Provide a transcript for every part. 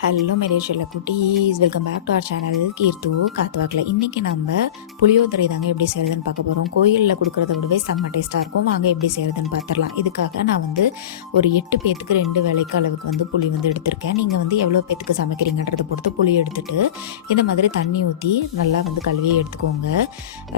Hello மெரேஷியல்ல குட்டீஸ், welcome back to our channel கீர்த்து காத்துவாக்கில். இன்றைக்கி நம்ம புளியோதரை தாங்க எப்படி செய்கிறதுன்னு பார்க்க போகிறோம். கோயிலில் கொடுக்குறத விடவே செம்ம டேஸ்ட்டாக இருக்கும். வாங்க எப்படி செய்கிறதுன்னு பார்த்துடலாம். இதுக்காக நான் ஒரு 8 பேத்துக்கு 2 வேளைக்கு அளவுக்கு புளி எடுத்திருக்கேன். நீங்கள் எவ்வளோ பேத்துக்கு சமைக்கிறீங்கன்றதை பொறுத்து புளி எடுத்துகிட்டு இந்த மாதிரி தண்ணி ஊற்றி நல்லா கழுவியே எடுத்துக்கோங்க.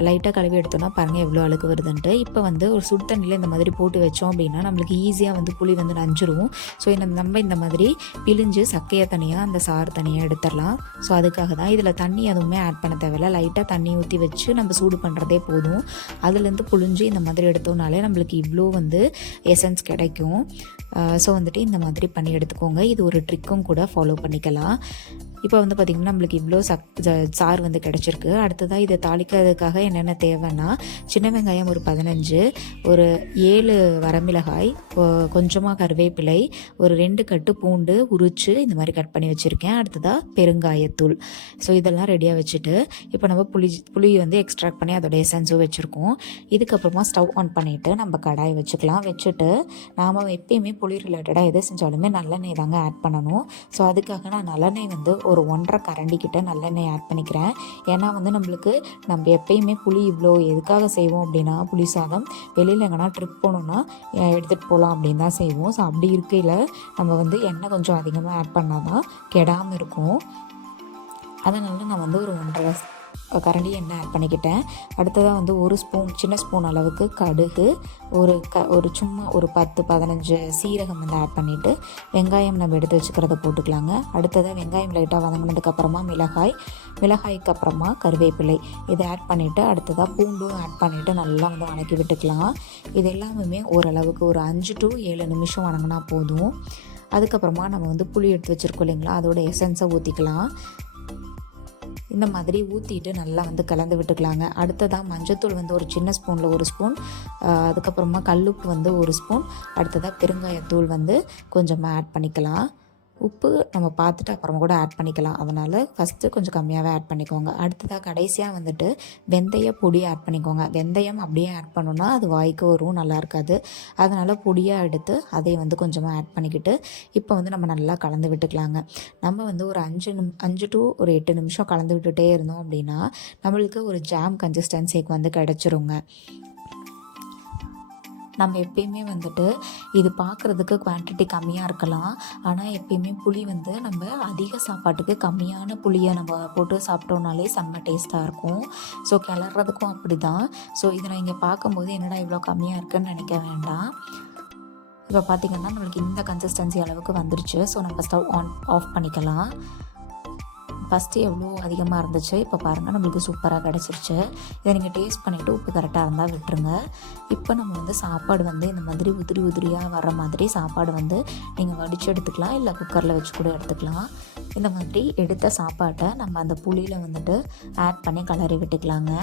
லைட்டாக கழுவி எடுத்தோன்னா பாருங்கள் எவ்வளோ அழுக்கு வருதுன்ட்டு. இப்போ ஒரு சுடு தண்ணியில் இந்த மாதிரி போட்டு வச்சோம் அப்படின்னா நம்மளுக்கு ஈஸியாக புளி நஞ்சிரும். ஸோ நம்ம இந்த மாதிரி பிழிஞ்சு சக்கையை தனியாக அந்த சாறு தனியாக எடுத்துடலாம். ஸோ அதுக்காக தான் இதில் தண்ணி எதுவுமே ஆட் பண்ண தேவையில்லை. லைட்டாக தண்ணி ஊற்றி வச்சு நம்ம சூடு பண்ணுறதே போதும். அதுலேருந்து புழிஞ்சு இந்த மாதிரி எடுத்தோம்னாலே நம்மளுக்கு இவ்வளோ எசன்ஸ் கிடைக்கும். ஸோ இந்த மாதிரி பண்ணி எடுத்துக்கோங்க. இது ஒரு ட்ரிக்கும் கூட ஃபாலோ பண்ணிக்கலாம். இப்போ பார்த்திங்கன்னா நம்மளுக்கு இவ்வளோ சாறு கிடச்சிருக்கு. அடுத்ததாக இதை தாளிக்கிறதுக்காக என்னென்ன தேவைன்னா, சின்ன வெங்காயம் ஒரு 15, ஒரு 7 வரமிளகாய், கொஞ்சமாக கருவேப்பிலை, ஒரு 2 கட்டு பூண்டு உரித்து இந்த மாதிரி கட் பண்ணி வச்சுருக்கேன். அடுத்ததாக பெருங்காயத்தூள். ஸோ இதெல்லாம் ரெடியாக வச்சுட்டு இப்போ நம்ம புளி எக்ஸ்ட்ராக்ட் பண்ணி அதோட எசன்ஸும் வச்சுருக்கோம். இதுக்கப்புறமா ஸ்டவ் ஆன் பண்ணிவிட்டு நம்ம கடாய் வச்சுக்கலாம். வச்சுட்டு நாம் எப்பயுமே புளி ரிலேட்டடாக எது செஞ்சாலுமே நல்லெண்ணெய் தாங்க ஆட் பண்ணணும். ஸோ அதுக்காக நான் நல்லெண்ணெய் ஒரு 1.5 கரண்டி கிட்ட நல்லெண்ணெய் ஆட் பண்ணிக்கிறேன். ஏன்னா நம்மளுக்கு நம்ம எப்பயுமே புளி இவ்வளோ எதுக்காக செய்வோம் அப்படின்னா, புளி சாதம் வெளியில் எங்கன்னா ட்ரிப் போகணுன்னா எடுத்துகிட்டு போகலாம் அப்படின்னு தான் செய்வோம். ஸோ அப்படி இருக்கையில் நம்ம எண்ணெய் கொஞ்சம் அதிகமாக ஆட் பண்ணால் தான் கெடாமல் இருக்கும். அதனால் நான் ஒரு 1.5 கரண்டி எண்ணெய் ஆட் பண்ணிக்கிட்டேன். அடுத்ததாக ஒரு சின்ன ஸ்பூன் அளவுக்கு கடுகு, ஒரு சும்மா ஒரு 10-15 சீரகம் ஆட் பண்ணிவிட்டு வெங்காயம் நம்ம எடுத்து வச்சுக்கிறத போட்டுக்கலாங்க. அடுத்ததாக வெங்காயம் லைட்டாக வதங்கினதுக்கப்புறமா மிளகாய்க்கு அப்புறமா கருவேப்பிலை இதை ஆட் பண்ணிவிட்டு அடுத்ததாக பூண்டும் ஆட் பண்ணிவிட்டு நல்லா வதக்கி விட்டுக்கலாம். இது எல்லாமே ஓரளவுக்கு ஒரு 5 to 7 நிமிஷம் வதங்கினா போதும். அதுக்கப்புறமா நம்ம புளி எடுத்து வச்சுருக்கோம் இல்லைங்களா, அதோட எசன்ஸை ஊற்றிக்கலாம். இந்த மாதிரி ஊற்றிட்டு நல்லா கலந்து விட்டுக்கலாங்க. அடுத்ததாக மஞ்சத்தூள் ஒரு சின்ன ஸ்பூனில் 1 ஸ்பூன், அதுக்கப்புறமா கல்லுப்பு 1 ஸ்பூன், அடுத்ததாக பெருங்காயத்தூள் கொஞ்சமாக ஆட் பண்ணிக்கலாம். உப்பு நம்ம பார்த்துட்டு அப்புறமா கூட ஆட் பண்ணிக்கலாம். அதனால் ஃபஸ்ட்டு கொஞ்சம் கம்மியாகவே ஆட் பண்ணிக்கோங்க. அடுத்ததாக கடைசியாக வெந்தய பொடி ஆட் பண்ணிக்கோங்க. வெந்தயம் அப்படியே ஆட் பண்ணோன்னா அது வாய்க்கு வரும், நல்லா இருக்காது. அதனால் பொடியாக எடுத்து அதை கொஞ்சமாக ஆட் பண்ணிக்கிட்டு இப்போ நம்ம நல்லா கலந்து விட்டுக்கலாங்க. நம்ம ஒரு 5 to 8 நிமிஷம் கலந்து விட்டுட்டே இருந்தோம் அப்படின்னா நம்மளுக்கு ஒரு ஜாம் கன்சிஸ்டன்சிக்கு கிடச்சிருங்க. நம்ம எப்பயுமே இது பார்க்குறதுக்கு குவான்டிட்டி கம்மியாக இருக்கலாம். ஆனால் எப்பயுமே புளி நம்ம அதிக சாப்பாட்டுக்கு கம்மியான புளியை நம்ம போட்டு சாப்பிட்டோம்னாலே செம்ம டேஸ்ட்டாக இருக்கும். ஸோ கிளறதுக்கும் அப்படி தான். ஸோ இதை நான் இங்கே பார்க்கும்போது என்னடா இவ்வளோ கம்மியாக இருக்குதுன்னு நினைக்க வேண்டாம். இப்போ பார்த்திங்கன்னா நம்மளுக்கு இந்த கன்சிஸ்டன்சி அளவுக்கு வந்துருச்சு. ஸோ நம்ம ஸ்டவ் ஆஃப் பண்ணிக்கலாம். ஃபஸ்ட்டு எவ்வளோ அதிகமாக இருந்துச்சு, இப்போ பாருங்கள் நம்மளுக்கு சூப்பராக கிடச்சிருச்சு. இதை நீங்கள் டேஸ்ட் பண்ணிவிட்டு உப்பு கரெக்டாக இருந்தால் விட்டுருங்க. இப்போ நம்ம சாப்பாடு இந்த மாதிரி உதிரியாக வர்ற மாதிரி சாப்பாடு நீங்கள் வடித்து எடுத்துக்கலாம், இல்லை குக்கரில் வச்சு கூட எடுத்துக்கலாம். இந்த மாதிரி எடுத்த சாப்பாட்டை நம்ம அந்த புளியில் ஆட் பண்ணி கலரி விட்டுக்கலாங்க.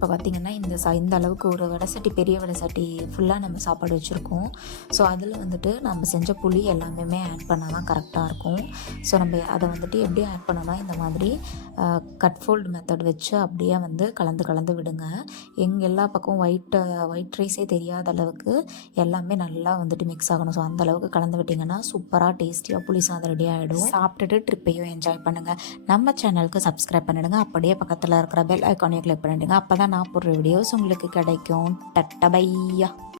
இப்போ பார்த்திங்கன்னா இந்த அளவுக்கு ஒரு வடை பெரிய வடை ஃபுல்லாக நம்ம சாப்பாடு வச்சுருக்கோம். ஸோ அதில் நம்ம செஞ்ச புளி எல்லாமே ஆட் பண்ணால் தான் கரெக்டாக இருக்கும். ஸோ நம்ம அதை எப்படி ஆட் பண்ணோன்னா இந்த மாதிரி கட் ஃபோல்டு மெத்தட் வச்சு அப்படியே கலந்து விடுங்க. எல்லா பக்கம் ஒயிட் ரைஸே தெரியாத அளவுக்கு எல்லாமே நல்லா மிக்ஸ் ஆகணும். ஸோ அந்த அளவுக்கு கலந்து விட்டிங்கன்னா சூப்பராக டேஸ்டியாக புளி சாதம் ரெடி ஆகிடும். சாப்பிட்டுட்டு ட்ரிப்பையும் என்ஜாய் பண்ணுங்கள். நம்ம சேனலுக்கு சப்ஸ்கிரைப் பண்ணிவிடுங்க. அப்படியே பக்கத்தில் இருக்கிற பெல் ஐக்கானையும் கிளிக் பண்ணிவிடுங்க. அப்போ தான் நான் போடுற வீடியோஸ் உங்களுக்கு கிடைக்கும். டட்டா பையா.